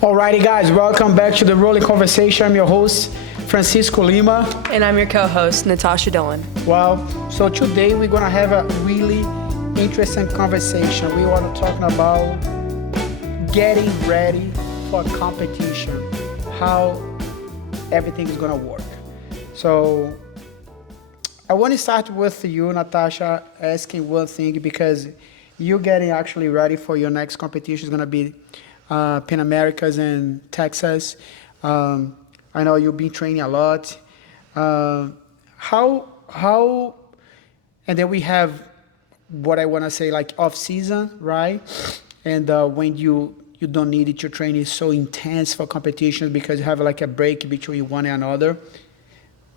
Alrighty, guys, welcome back to the Rolling Conversation. I'm your host, Francisco Lima. And I'm your co-host, Natasha Dillon. Well, so today we're gonna have a really interesting conversation. We want to talk about getting ready for competition, how everything is gonna work. So I want to start with you, Natasha, asking one thing because you're getting actually ready for your next competition. It's gonna be Pan Americas in Texas. I know you've been training a lot. How, and then we have what I want to say like off season, right? And when you don't need it, your training is so intense for competitions because you have like a break between one and another.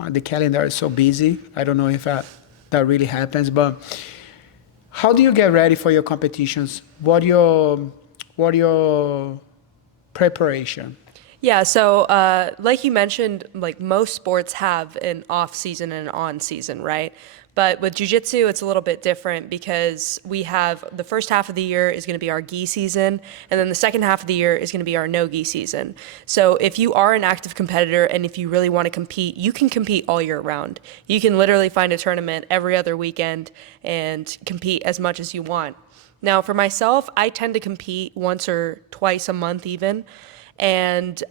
The calendar is so busy. I don't know if that really happens, but how do you get ready for your competitions? What your preparation? Yeah, so like you mentioned, like most sports have an off season and an on season, right? But with Jiu-Jitsu, it's a little bit different because we have the first half of the year is going to be our gi season, and then the second half of the year is going to be our no gi season. So if you are an active competitor and if you really want to compete, you can compete all year round. You can literally find a tournament every other weekend and compete as much as you want. Now, for myself, I tend to compete once or twice a month even, and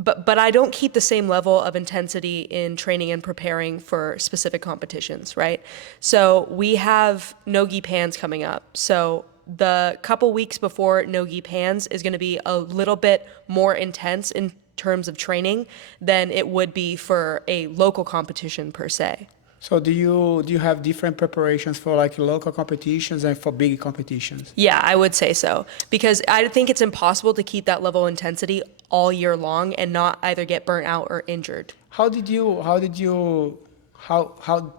but I don't keep the same level of intensity in training and preparing for specific competitions, right? So we have no-gi pans coming up. So the couple weeks before no-gi pans is going to be a little bit more intense in terms of training than it would be for a local competition per se. So do you have different preparations for like local competitions and for big competitions? Yeah, I would say so, because I think it's impossible to keep that level of intensity all year long and not either get burnt out or injured. How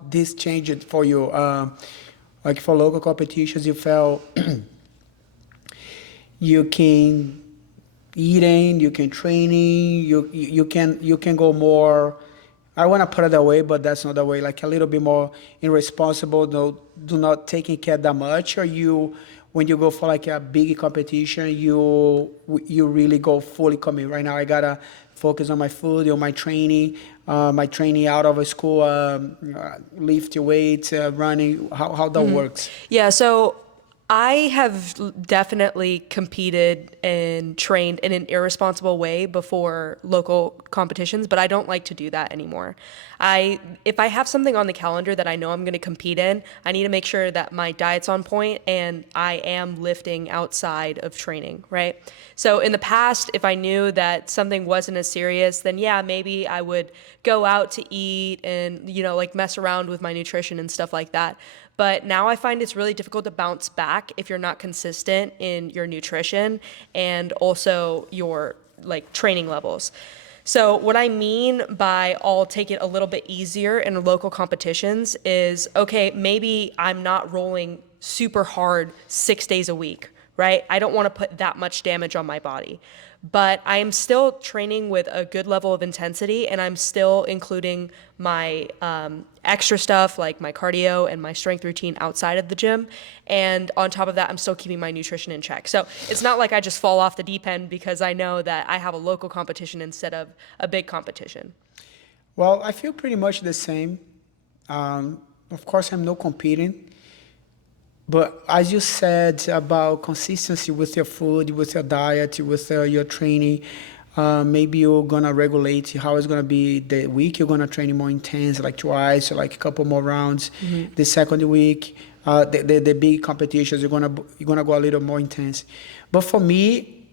this changed for you? Like for local competitions, you felt you can eating, you can training, you can go more. I want to put it that way, but that's not the way. Like a little bit more irresponsible. Do not taking care that much. Or when you go for like a big competition, you really go fully commit. Right now, I gotta focus on my food, on my training out of school, lift weights, running. How that works? Yeah, so I have definitely competed and trained in an irresponsible way before local competitions, but I don't like to do that anymore. If I have something on the calendar that I know I'm going to compete in, I need to make sure that my diet's on point and I am lifting outside of training, right? So in the past, if I knew that something wasn't as serious, then yeah, maybe I would go out to eat and, like mess around with my nutrition and stuff like that. But now I find it's really difficult to bounce back if you're not consistent in your nutrition and also your like training levels. So what I mean by I'll take it a little bit easier in local competitions is, okay, maybe I'm not rolling super hard 6 days a week, right? I don't want to put that much damage on my body. But I am still training with a good level of intensity, and I'm still including my extra stuff like my cardio and my strength routine outside of the gym. And on top of that, I'm still keeping my nutrition in check. So it's not like I just fall off the deep end because I know that I have a local competition instead of a big competition. Well, I feel pretty much the same. Of course, I'm not competing. But as you said about consistency with your food, with your diet, with your training, maybe you're gonna regulate how it's gonna be the week. You're gonna train more intense, like twice, or like a couple more rounds. Mm-hmm. The second week, the big competitions, you're gonna go a little more intense. But for me,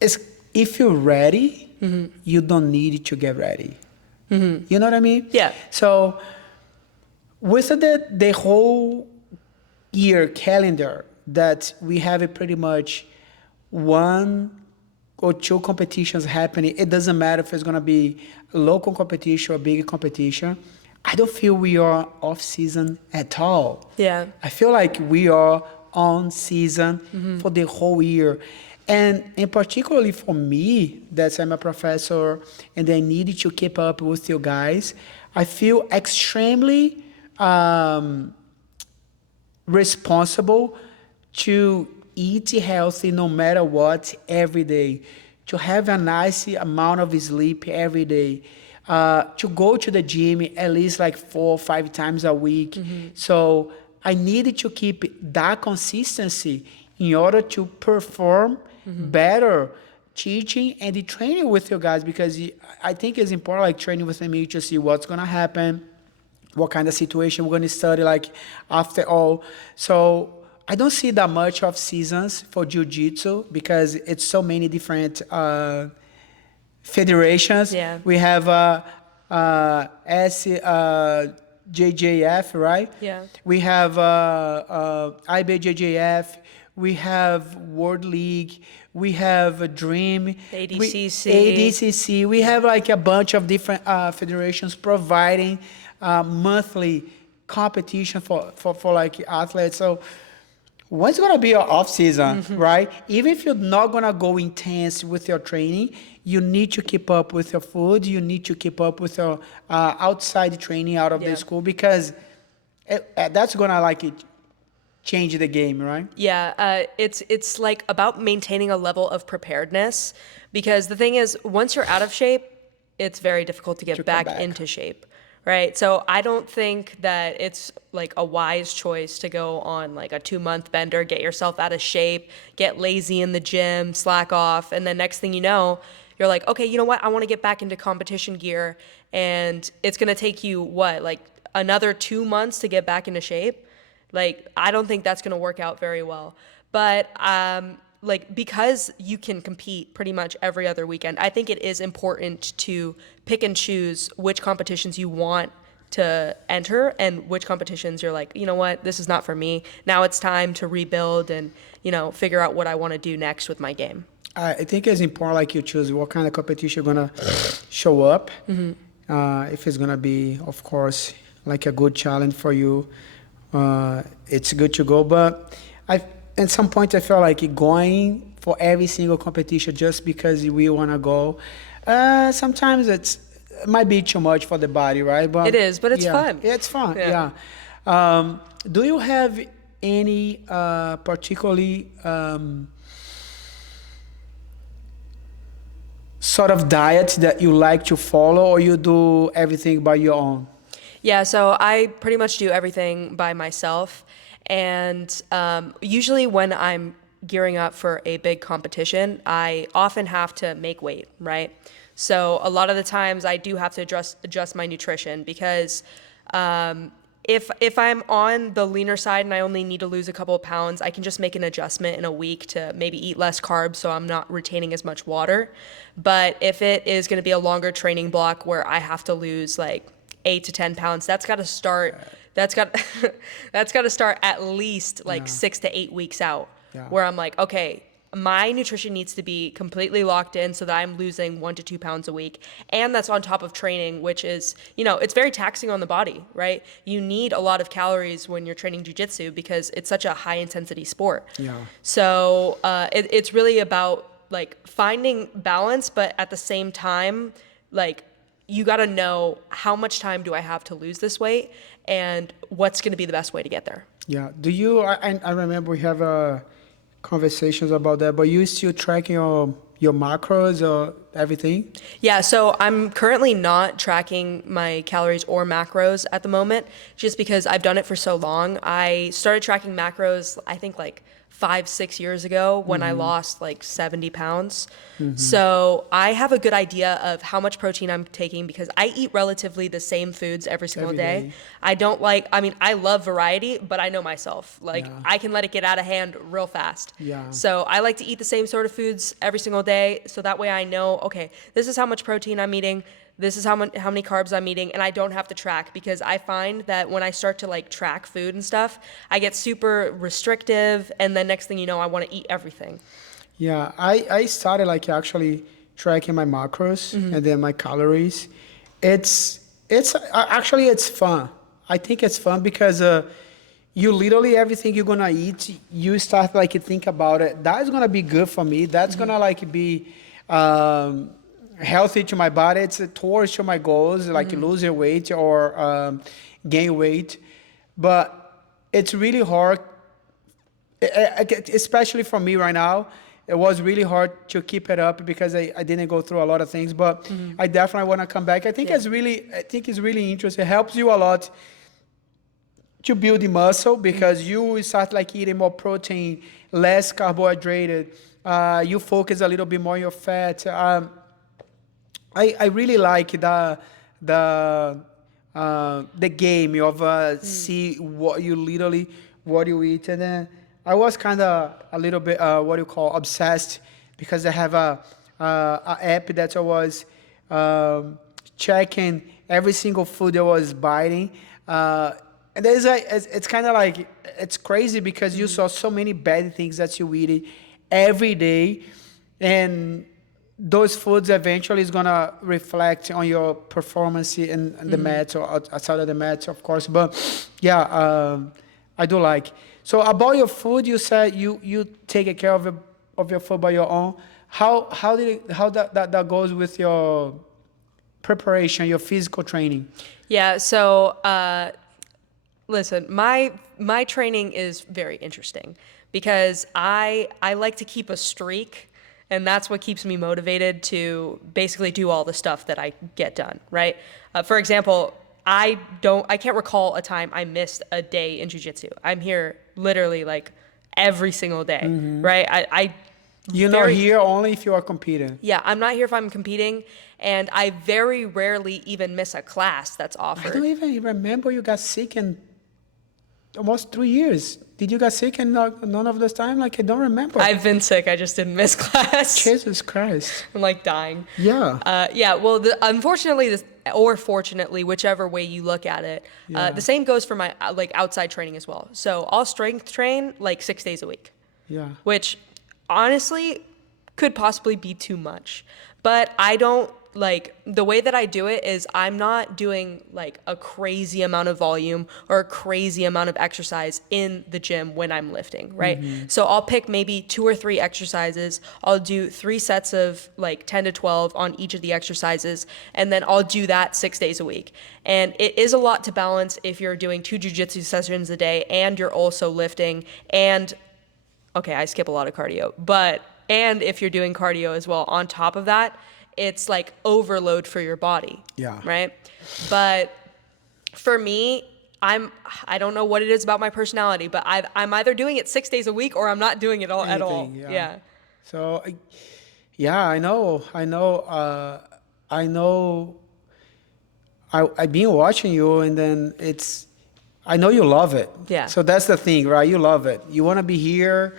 it's if you're ready, mm-hmm. you don't need to get ready. Mm-hmm. You know what I mean? Yeah. So with the whole year calendar that we have it pretty much one or two competitions happening. It doesn't matter if it's going to be a local competition or a big competition. I don't feel we are off season at all. Yeah. I feel like we are on season mm-hmm. for the whole year. And particularly for me, that I'm a professor and I needed to keep up with you guys, I feel extremely responsible to eat healthy no matter what every day, to have a nice amount of sleep every day, to go to the gym at least like 4 or 5 times a week. So I needed to keep that consistency in order to perform better teaching and the training with you guys, because I think it's important, like training with me, to see what's gonna happen, what kind of situation we're gonna study, like after all. So I don't see that much of seasons for jiu-jitsu because it's so many different federations. Yeah. We have JJF, right? Yeah. We have IBJJF. We have World League. We have a Dream. ADCC. ADCC. We have like a bunch of different federations providing monthly competition for like athletes. So when's gonna be your off season, right? Even if you're not gonna go intense with your training, you need to keep up with your food. You need to keep up with your outside training out of the school, because that's gonna like change the game, right? Yeah, it's like about maintaining a level of preparedness, because the thing is, once you're out of shape, it's very difficult to get back into shape, right? So I don't think that it's like a wise choice to go on like a 2-month bender, get yourself out of shape, get lazy in the gym, slack off, and then next thing you know, you're like, okay, you know what? I want to get back into competition gear, and it's gonna take you what, like another 2 months to get back into shape? Like, I don't think that's going to work out very well. But like, because you can compete pretty much every other weekend, I think it is important to pick and choose which competitions you want to enter and which competitions you're like, you know what, this is not for me. Now it's time to rebuild and, you know, figure out what I want to do next with my game. I think it's important, like, you choose what kind of competition you're gonna show up. If it's gonna be, of course, like a good challenge for you, it's good to go. But at some point I felt like going for every single competition just because we want to go, sometimes it might be too much for the body, right? But it is, but it's fun. It's fun. Do you have any particularly sort of diet that you like to follow, or you do everything by your own? Yeah, so I pretty much do everything by myself. And usually when I'm gearing up for a big competition, I often have to make weight, right? So a lot of the times I do have to adjust my nutrition, because if I'm on the leaner side and I only need to lose a couple of pounds, I can just make an adjustment in a week to maybe eat less carbs so I'm not retaining as much water. But if it is going to be a longer training block where I have to lose like 8 to 10 pounds, that's got to start. That's got to start at least like 6 to 8 weeks out, where I'm like, okay, my nutrition needs to be completely locked in so that I'm losing 1 to 2 pounds a week, and that's on top of training, which is, you know, it's very taxing on the body, right? You need a lot of calories when you're training jiu-jitsu because it's such a high intensity sport. So it's really about like finding balance, but at the same time, like, you got to know how much time do I have to lose this weight and what's going to be the best way to get there. Yeah. Do you, I remember we have conversations about that, but you still tracking your macros or everything? Yeah, so I'm currently not tracking my calories or macros at the moment, just because I've done it for so long. I started tracking macros, I think like 5-6 years ago when I lost like 70 pounds. So I have a good idea of how much protein I'm taking because I eat relatively the same foods every single day. I don't like, I mean, I love variety, but I know myself. Like, I can let it get out of hand real fast. So I like to eat the same sort of foods every single day. So that way I know, okay, this is how much protein I'm eating. This is how many carbs I'm eating, and I don't have to track, because I find that when I start to like track food and stuff, I get super restrictive, and then next thing you know, I want to eat everything. Yeah, I started like actually tracking my macros and then my calories. It's actually it's fun. I think it's fun because you literally everything you're gonna eat, you start like think about it. That's gonna be good for me. That's gonna like be healthy to my body. It's towards to my goals, like losing weight or gain weight. But it's really hard especially for me right now, it was really hard to keep it up because I didn't go through a lot of things, but I definitely want to come back. I think it's really interesting. It helps you a lot to build the muscle because you start like eating more protein, less carbohydrated. You focus a little bit more on your fat. I really like the game of see what you eat, and then I was kind of a little bit what you call obsessed because I have a app that I was checking every single food I was biting. And there's it's kind of like it's crazy because you saw so many bad things that you eat every day, and those foods eventually is gonna reflect on your performance in the mat or outside of the mat, of course. But yeah, I do like. So about your food, you said you take care of your food by your own. How that goes with your preparation, your physical training? Yeah, so listen, my training is very interesting because I like to keep a streak, and that's what keeps me motivated to basically do all the stuff that I get done, right? For example, I can't recall a time I missed a day in jiu-jitsu. I'm here literally like every single day, right? You're not here only if you are competing. Yeah, I'm not here if I'm competing, and I very rarely even miss a class that's I offered. don't even remember you got sick in almost 3 years. Did you get sick in none of this time? Like, I don't remember. I've been sick. I just didn't miss class. Jesus Christ. I'm like dying. Yeah. Yeah. Well, unfortunately, or fortunately, whichever way you look at it, the same goes for my like outside training as well. So I'll strength train like 6 days a week. Yeah. Which honestly could possibly be too much. But I don't like the way that I do it is I'm not doing like a crazy amount of volume or a crazy amount of exercise in the gym when I'm lifting, right? So I'll pick maybe 2 or 3 exercises. I'll do 3 sets of like 10 to 12 on each of the exercises, and then I'll do that 6 days a week. And it is a lot to balance if you're doing 2 jiu-jitsu sessions a day and you're also lifting and okay, I skip a lot of cardio, and if you're doing cardio as well on top of that, it's like overload for your body. Yeah. Right? But for me, I don't know what it is about my personality, but I'm either doing it 6 days a week or I'm not doing it at all. Yeah. So, yeah, I know. I've been watching you, and then I know you love it. Yeah. So that's the thing, right? You love it. You want to be here.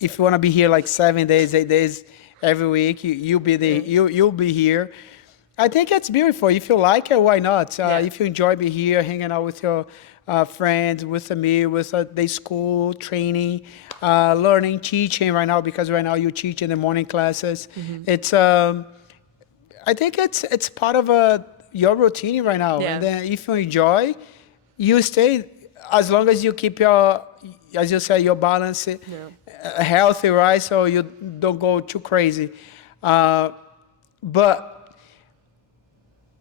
If you want to be here like 7 days, 8 days every week, you'll be here. I think it's beautiful. If you like it, why not? If you enjoy being here, hanging out with your friends, with me, with the school, training, learning, teaching right now, because right now you teach in the morning classes. It's I think it's part of your routine right now. Yeah. And then if you enjoy, you stay as long as you keep your, as you say, your balance healthy, right? So you don't go too crazy. But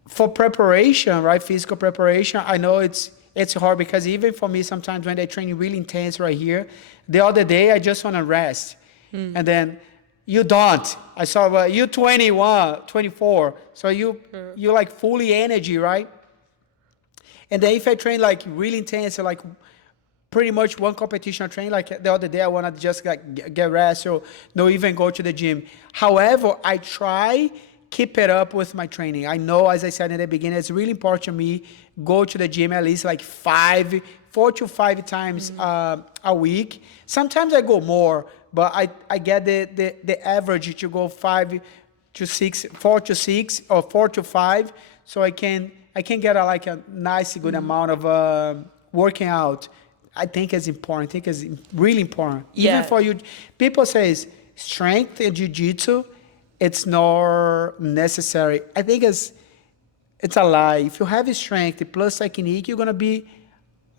for preparation, right, physical preparation, I know it's hard because even for me, sometimes when I train really intense right here, the other day I just want to rest. And then you don't. I saw you 21, 24. So you like fully energy, right? And then if I train like really intense, like pretty much one competition I train, like the other day I want to just like get rest or no even go to the gym. However, I try keep it up with my training. I know, as I said in the beginning, it's really important to me go to the gym at least like 4 to 5 times a week. Sometimes I go more, but I get the average to go 5 to 6, 4 to 6 or 4 to 5, so I can get a nice good amount of working out. I think it's important. I think it's really important. Yeah. Even for you, people say strength in jiu-jitsu, it's not necessary. I think it's a lie. If you have strength plus technique, you're gonna be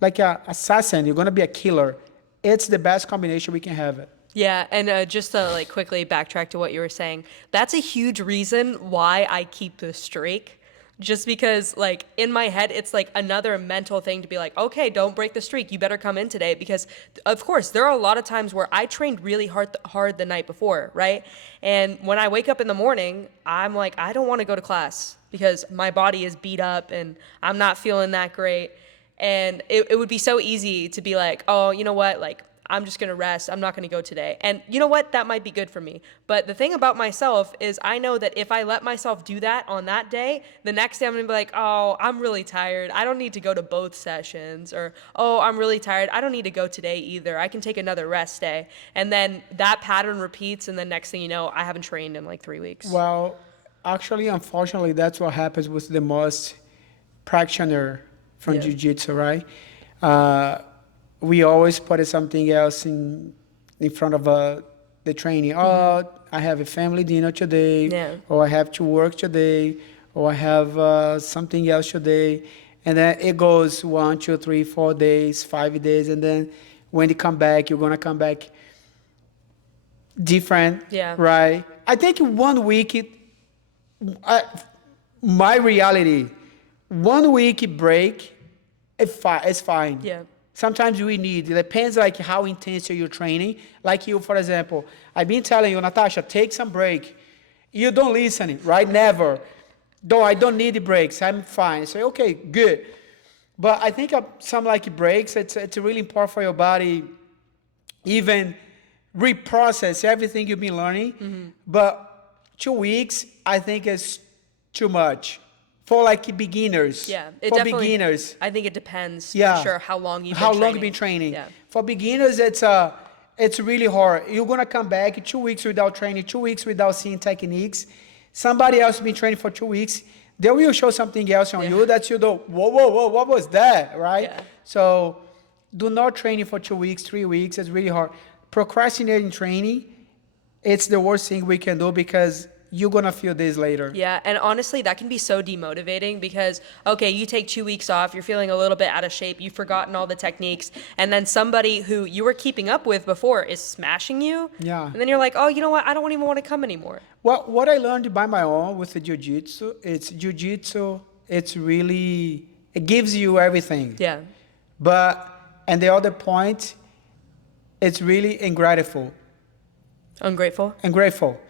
like an assassin. You're gonna be a killer. It's the best combination we can have it. Yeah, and just to like quickly backtrack to what you were saying, that's a huge reason why I keep the streak, just because like in my head it's like another mental thing to be like, okay, don't break the streak, you better come in today, because of course there are a lot of times where I trained really hard the night before, right? And when I wake up in the morning, I'm like, I don't want to go to class because my body is beat up and I'm not feeling that great. And it would be so easy to be like, oh, you know what, like I'm just going to rest. I'm not going to go today. And you know what? That might be good for me. But the thing about myself is I know that if I let myself do that on that day, the next day I'm going to be like, oh, I'm really tired. I don't need to go to both sessions. Or, oh, I'm really tired. I don't need to go today either. I can take another rest day. And then that pattern repeats. And then next thing you know, I haven't trained in like 3 weeks. Well, actually, unfortunately, that's what happens with the most practitioner from Yeah. Jiu-Jitsu, right? We always put something else in front of the training. Oh, I have a family dinner today, Yeah. or I have to work today, or I have something else today. And then it goes 1, 2, 3, 4 days, 5 days. And then when you come back, you're going to come back different, Yeah. right? I think 1 week, my reality, 1 week break, it's fine. Yeah. Sometimes we need, it depends like how intense you're training. Like you, for example, I've been telling you, Natasha, take some break. You don't listen, right? Never. No, I don't need the breaks. I'm fine. I say, okay, good. But I think some like breaks, it's really important for your body, even reprocess everything you've been learning. But 2 weeks, I think is too much for like beginners. Yeah. It For definitely, beginners. I think it depends Yeah. for sure how long you've been How training. long you've been training. Yeah. For beginners, it's really hard. You're gonna come back 2 weeks without training, 2 weeks without seeing techniques. Somebody else has been training for 2 weeks. They will show something else on you that you don't, whoa, what was that, right? Yeah. So do not training for 2 weeks, 3 weeks. It's really hard. Procrastinating training, it's the worst thing we can do because you're gonna feel this later. Yeah, and honestly, that can be so demotivating because, okay, you take 2 weeks off, you're feeling a little bit out of shape, you've forgotten all the techniques, and then somebody who you were keeping up with before is smashing you. Yeah. And then you're like, oh, you know what? I don't even want to come anymore. Well, what I learned by my own with the Jiu-Jitsu, it's really, it gives you everything. Yeah. And the other point, it's really ungrateful. Ungrateful?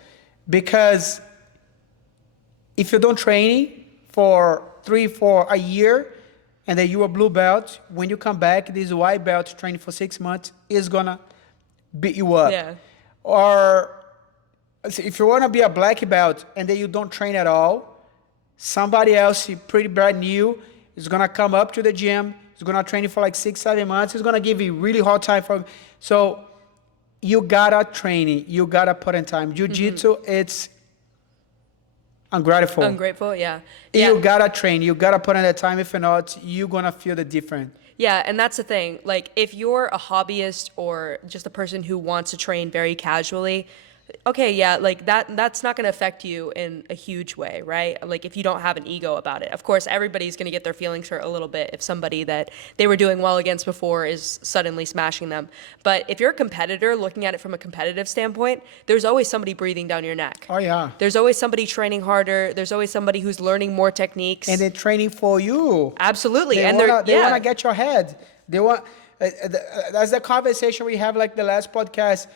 Because if you don't train for 3, 4, a year, and then you are blue belt, when you come back, this white belt training for 6 months is gonna beat you up. Yeah. Or if you wanna be a black belt and then you don't train at all, somebody else pretty brand new is gonna come up to the gym, is gonna train you for like 6, 7 months, is gonna give you really hard time so you gotta train it. You gotta put in time. Jiu-Jitsu, it's ungrateful. Yeah. You gotta train. You gotta put in the time. If not, you're gonna feel the difference. Yeah, and that's the thing. Like, if you're a hobbyist or just a person who wants to train very casually, okay, yeah, like that's not going to affect you in a huge way, right? Like, if you don't have an ego about it. Of course, everybody's going to get their feelings hurt a little bit if somebody that they were doing well against before is suddenly smashing them. But if you're a competitor, looking at it from a competitive standpoint, there's always somebody breathing down your neck. Oh yeah. There's always somebody training harder. There's always somebody who's learning more techniques. And they're training for you. Absolutely. They and wanna, they're wanna get your head. They want. That's the conversation we have like the last podcast.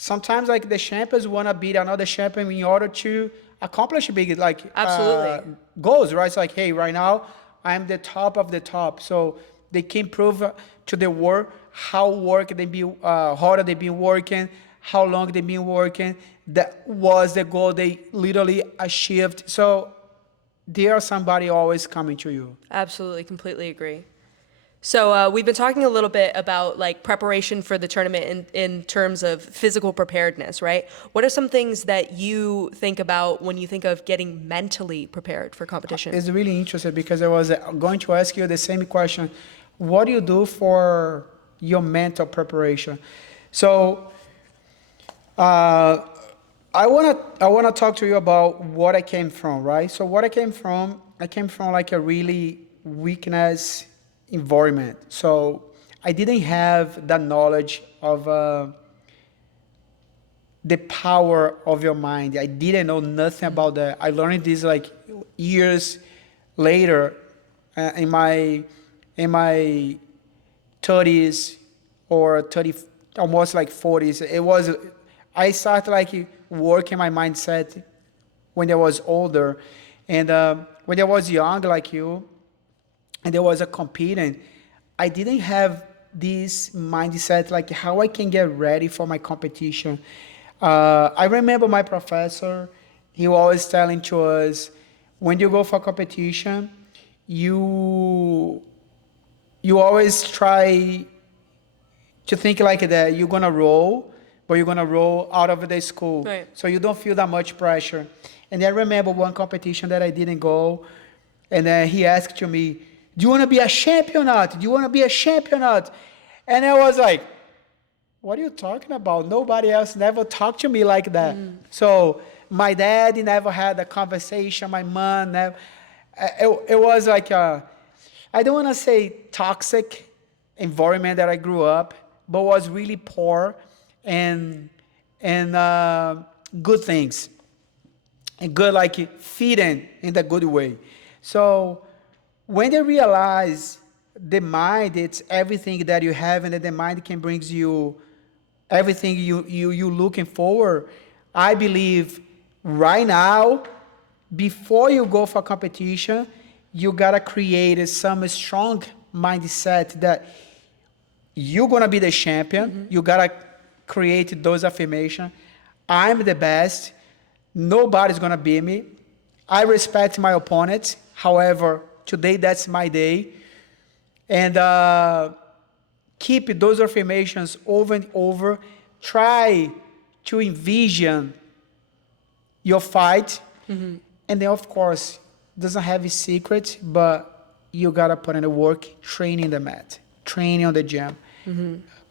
Sometimes like the champions wanna beat another champion in order to accomplish big like Absolutely. Goals, right? It's like, hey, right now I'm the top of the top, so they can prove to the world how harder they've been working, how long they've been working. That was the goal they literally achieved. So there are somebody always coming to you. Absolutely, completely agree. So we've been talking a little bit about like preparation for the tournament in terms of physical preparedness, right? What are some things that you think about when you think of getting mentally prepared for competition? It's really interesting because I was going to ask you the same question. What do you do for your mental preparation? So I wanna talk to you about what I came from, right? So what I came from like a really weakness environment. So I didn't have that knowledge of the power of your mind. I didn't know nothing about that. I learned this like years later, in my 30s or 30, almost like 40s, I started like working my mindset when I was older, and when I was young like you, and there was a competing, I didn't have this mindset like how I can get ready for my competition. I remember my professor, he was always telling to us, when you go for competition, you you always try to think like that you're gonna roll, but you're gonna roll out of the school, Right. so you don't feel that much pressure. And I remember one competition that I didn't go, and then he asked to me, "Do you want to be a champion or not? Do you want to be a champion or not?" And I was like, "What are you talking about? Nobody else never talked to me like that." So my dad never had a conversation. My mom never. It was like I don't want to say toxic environment that I grew up, but was really poor and good things and good like feeding in the good way. So when they realize the mind, it's everything that you have, and that the mind can brings you everything you looking forward. I believe right now, before you go for competition, you gotta create some strong mindset that you're gonna be the champion. You gotta create those affirmations. I'm the best. Nobody's gonna beat me. I respect my opponent. However, today that's my day. And keep those affirmations over and over. Try to envision your fight. And then, of course, doesn't have a secret, but you gotta put in the work, training the mat, training on the gym,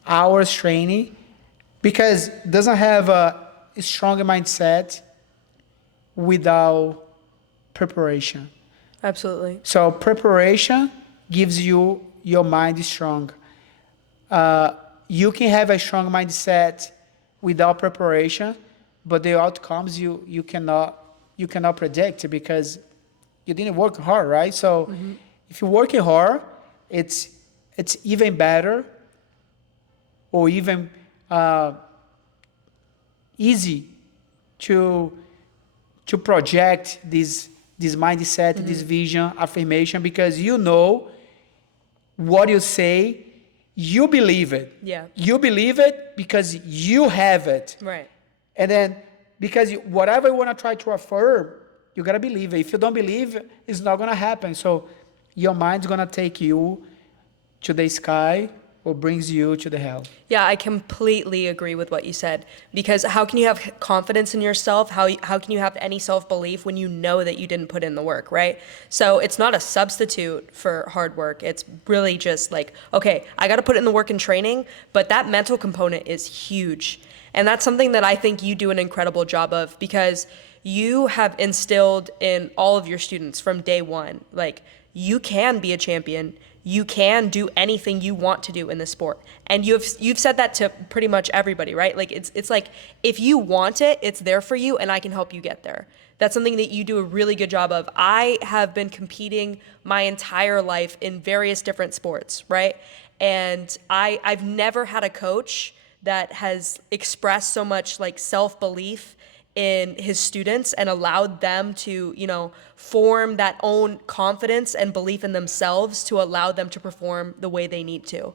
hours training, because doesn't have a strong mindset without preparation. Absolutely. So preparation gives you your mind strong. You can have a strong mindset without preparation, but the outcomes you cannot predict because you didn't work hard, right? So if you're working hard, it's even better or even easy to project this mindset, this vision, affirmation, because you know what you say, you believe it. Yeah. You believe it because you have it. Right. And then because whatever you want to try to affirm, you got to believe it. If you don't believe, it's not going to happen. So your mind's going to take you to the sky or brings you to the hell. Yeah, I completely agree with what you said, because how can you have confidence in yourself? How can you have any self-belief when you know that you didn't put in the work, right? So it's not a substitute for hard work. It's really just like, okay, I got to put in the work in training, but that mental component is huge. And that's something that I think you do an incredible job of, because you have instilled in all of your students from day one, like, you can be a champion. You can do anything you want to do in the sport. And you've said that to pretty much everybody, right? Like it's like, if you want it, it's there for you, and I can help you get there. That's something that you do a really good job of. I have been competing my entire life in various different sports, right? And I've never had a coach that has expressed so much like self-belief in his students and allowed them to, form that own confidence and belief in themselves to allow them to perform the way they need to.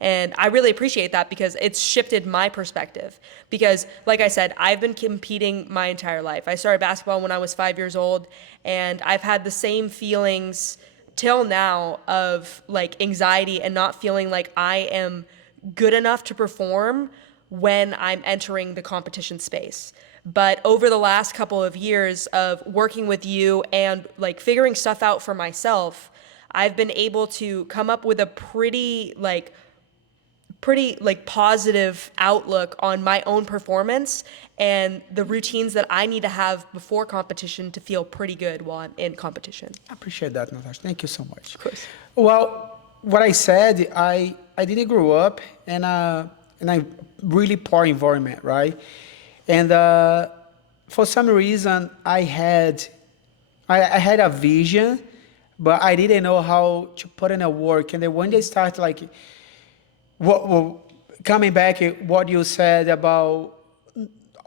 And I really appreciate that, because it's shifted my perspective. Because like I said, I've been competing my entire life. I started basketball when I was 5 years old, and I've had the same feelings till now of like anxiety and not feeling like I am good enough to perform when I'm entering the competition space. But over the last couple of years of working with you and like figuring stuff out for myself, I've been able to come up with a pretty positive outlook on my own performance and the routines that I need to have before competition to feel pretty good while I'm in competition. I appreciate that, Natasha. Thank you so much. Of course. Well, what I said, I didn't grow up in a really poor environment, right? And for some reason, I had a vision but I didn't know how to put in a work. And then when they start like, coming back what you said about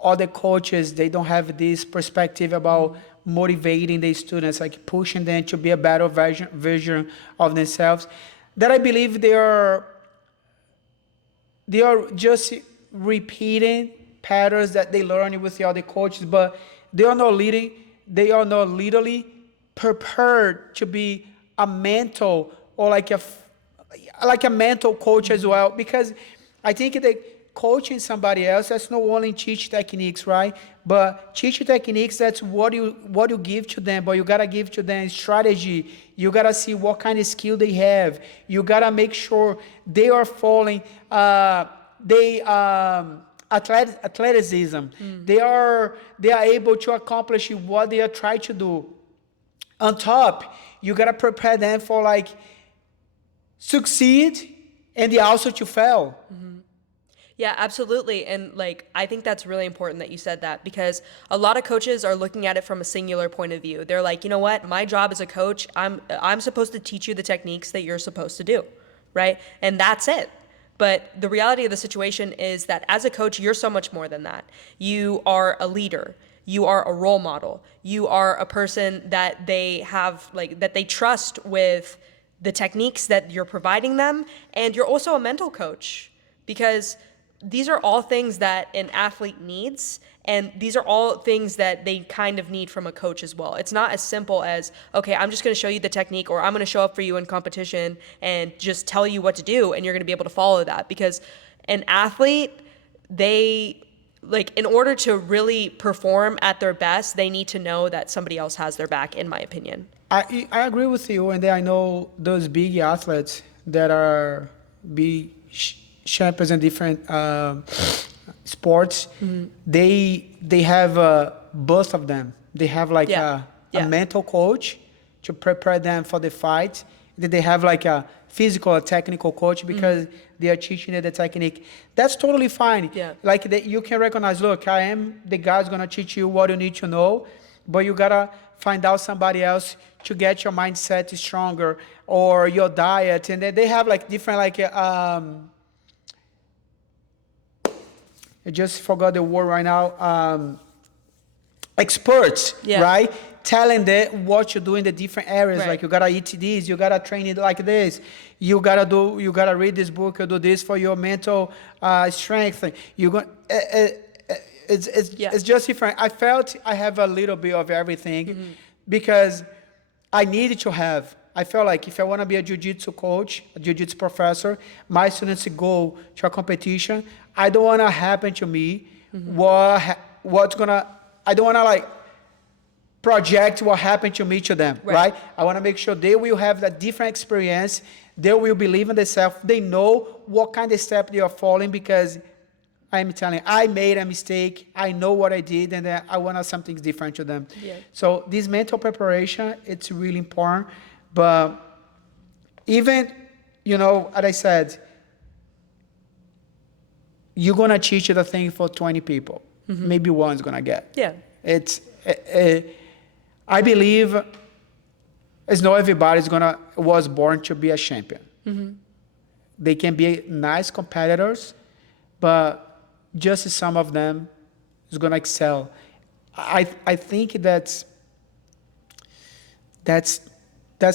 other coaches, they don't have this perspective about motivating the students, like pushing them to be a better version of themselves. That I believe they are just repeating patterns that they learn with the other coaches, but they are not literally prepared to be a mental or like a mental coach as well, because I think that coaching somebody else, that's not only teach techniques, right? But teach techniques, that's what you give to them, but you gotta give to them strategy. You gotta see what kind of skill they have. You gotta make sure they are following athleticism. They are able to accomplish what they are trying to do. On top, you gotta prepare them for like succeed and they also to fail. Yeah, absolutely. And like, I think that's really important that you said that, because a lot of coaches are looking at it from a singular point of view. They're like, you know what? My job as a coach, I'm supposed to teach you the techniques that you're supposed to do, right? And that's it. But the reality of the situation is that as a coach, you're so much more than that. You are a leader. You are a role model. You are a person that they have, like, that they trust with the techniques that you're providing them. And you're also a mental coach, because these are all things that an athlete needs, and these are all things that they kind of need from a coach as well. It's not as simple as, okay, I'm just going to show you the technique, or I'm going to show up for you in competition and just tell you what to do, and you're going to be able to follow that. Because an athlete, they, like, in order to really perform at their best, they need to know that somebody else has their back, in my opinion. I agree with you, and then I know those big athletes that are big champions in different sports. They have both of them. They have like a mental coach to prepare them for the fight. Then they have like a physical or technical coach because they are teaching them the technique. That's totally fine. Yeah. Like you can recognize, look, I am the guy who's gonna teach you what you need to know, but you gotta find out somebody else to get your mindset stronger or your diet. And then they have like different like I just forgot the word right now. Experts, right? Telling them what to do in the different areas. Right. Like you gotta eat this, you gotta train it like this. You gotta read this book, you do this for your mental strength. It's just different. I felt I have a little bit of everything because I needed to have. I felt like if I want to be a jiu-jitsu coach, a jiu-jitsu professor, my students go to a competition. I don't want to happen to me what's gonna. I don't want to like project what happened to me to them, right? I want to make sure they will have a different experience. They will believe in themselves. They know what kind of step they are following, because I'm telling you, I made a mistake. I know what I did, and then I want something different to them. Yeah. So this mental preparation, it's really important. But even, as I said, you're going to teach the thing for 20 people. Maybe one's going to get. Yeah. I believe it's not everybody's was born to be a champion. They can be nice competitors, but just some of them is going to excel. I think that's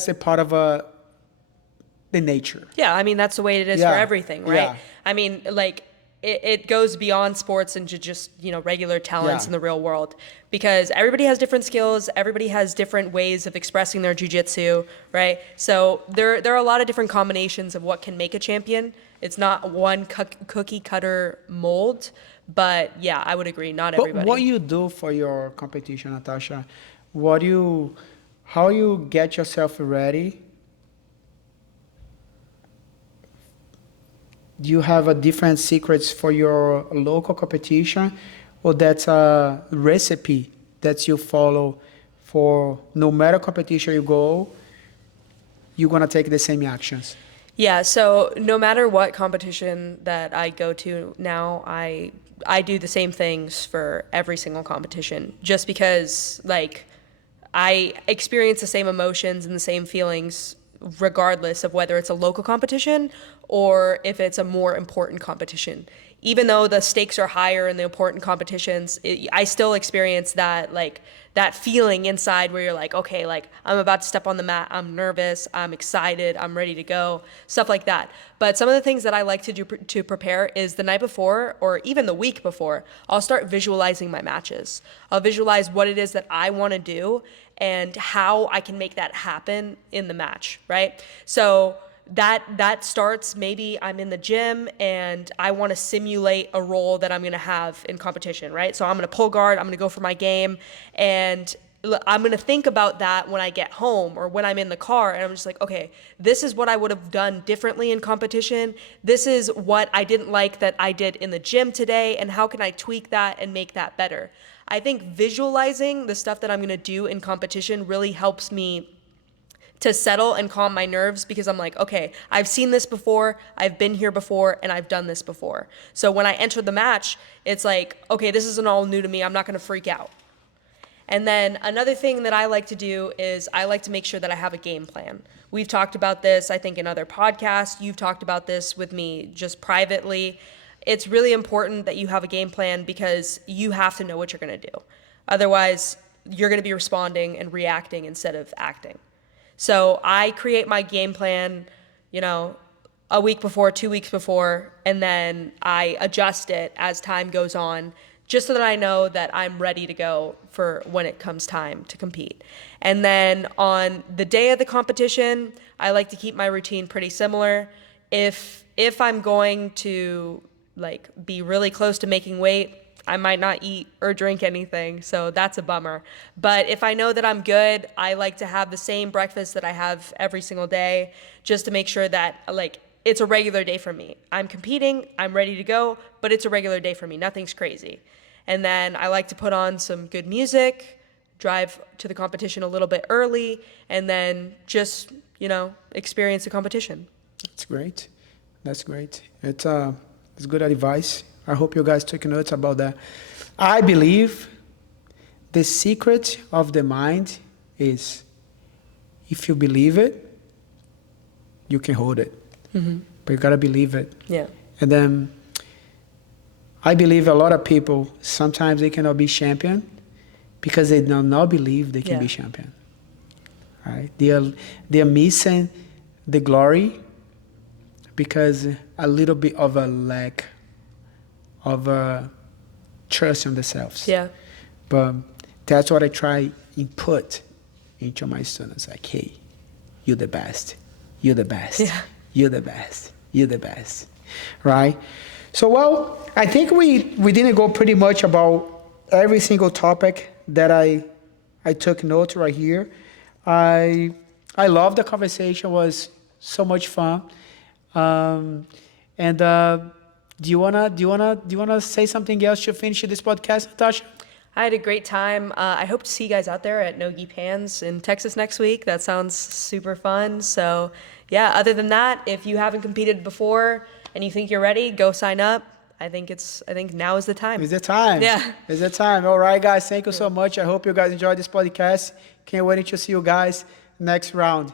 a part of the nature. Yeah, I mean, that's the way it is for everything, right? Yeah. I mean, like, it goes beyond sports into just, regular talents in the real world, because everybody has different skills. Everybody has different ways of expressing their jiu-jitsu, right? So there are a lot of different combinations of what can make a champion. It's not one cookie cutter mold, but yeah, I would agree. Not everybody. But what you do for your competition, Natasha? How you get yourself ready? Do you have a different secrets for your local competition, or that's a recipe that you follow for no matter competition you go, you're gonna take the same actions? Yeah, so no matter what competition that I go to now, I do the same things for every single competition, just because, like, I experience the same emotions and the same feelings regardless of whether it's a local competition or if it's a more important competition. Even though the stakes are higher in the important competitions, I still experience that, like, that feeling inside where you're like, okay, like, I'm about to step on the mat, I'm nervous, I'm excited, I'm ready to go, stuff like that. But some of the things that I like to do to prepare is the night before or even the week before, I'll start visualizing my matches. I'll visualize what it is that I want to do and how I can make that happen in the match, right? So that starts, maybe I'm in the gym and I want to simulate a role that I'm going to have in competition, right? So I'm going to pull guard, I'm going to go for my game, and I'm going to think about that when I get home or when I'm in the car, and I'm just like, okay, this is what I would have done differently in competition. This is what I didn't like that I did in the gym today, and how can I tweak that and make that better? I think visualizing the stuff that I'm going to do in competition really helps me to settle and calm my nerves, because I'm like, okay, I've seen this before, I've been here before, and I've done this before. So when I enter the match, it's like, okay, this isn't all new to me, I'm not gonna freak out. And then another thing that I like to do is I like to make sure that I have a game plan. We've talked about this, I think, in other podcasts. You've talked about this with me just privately. It's really important that you have a game plan because you have to know what you're gonna do. Otherwise, you're gonna be responding and reacting instead of acting. So I create my game plan, a week before, 2 weeks before, and then I adjust it as time goes on, just so that I know that I'm ready to go for when it comes time to compete. And then on the day of the competition, I like to keep my routine pretty similar. If I'm going to be really close to making weight, I might not eat or drink anything, so that's a bummer. But if I know that I'm good, I like to have the same breakfast that I have every single day, just to make sure that it's a regular day for me. I'm competing, I'm ready to go, but it's a regular day for me. Nothing's crazy. And then I like to put on some good music, drive to the competition a little bit early, and then just, experience the competition. That's great. That's great. It's good advice. I hope you guys took notes about that. I believe the secret of the mind is, if you believe it, you can hold it. Mm-hmm. But you gotta believe it. Yeah. And then I believe a lot of people, sometimes they cannot be champion because they do not believe they can be champion. Right? They are missing the glory because a little bit of a lack of trust in themselves. Yeah. But that's what I try and put into my students. Like, hey, you're the best. You're the best. Yeah. You're the best. You're the best. Right? So, well, I think we didn't go pretty much about every single topic that I took notes right here. I love the conversation. It was so much fun. Do you wanna say something else to finish this podcast, Natasha? I had a great time. I hope to see you guys out there at No Gi Pans in Texas next week. That sounds super fun. So yeah, other than that, if you haven't competed before and you think you're ready, go sign up. I think now is the time. It's the time. Yeah. It's the time. All right, guys. Thank you so much. I hope you guys enjoyed this podcast. Can't wait to see you guys next round.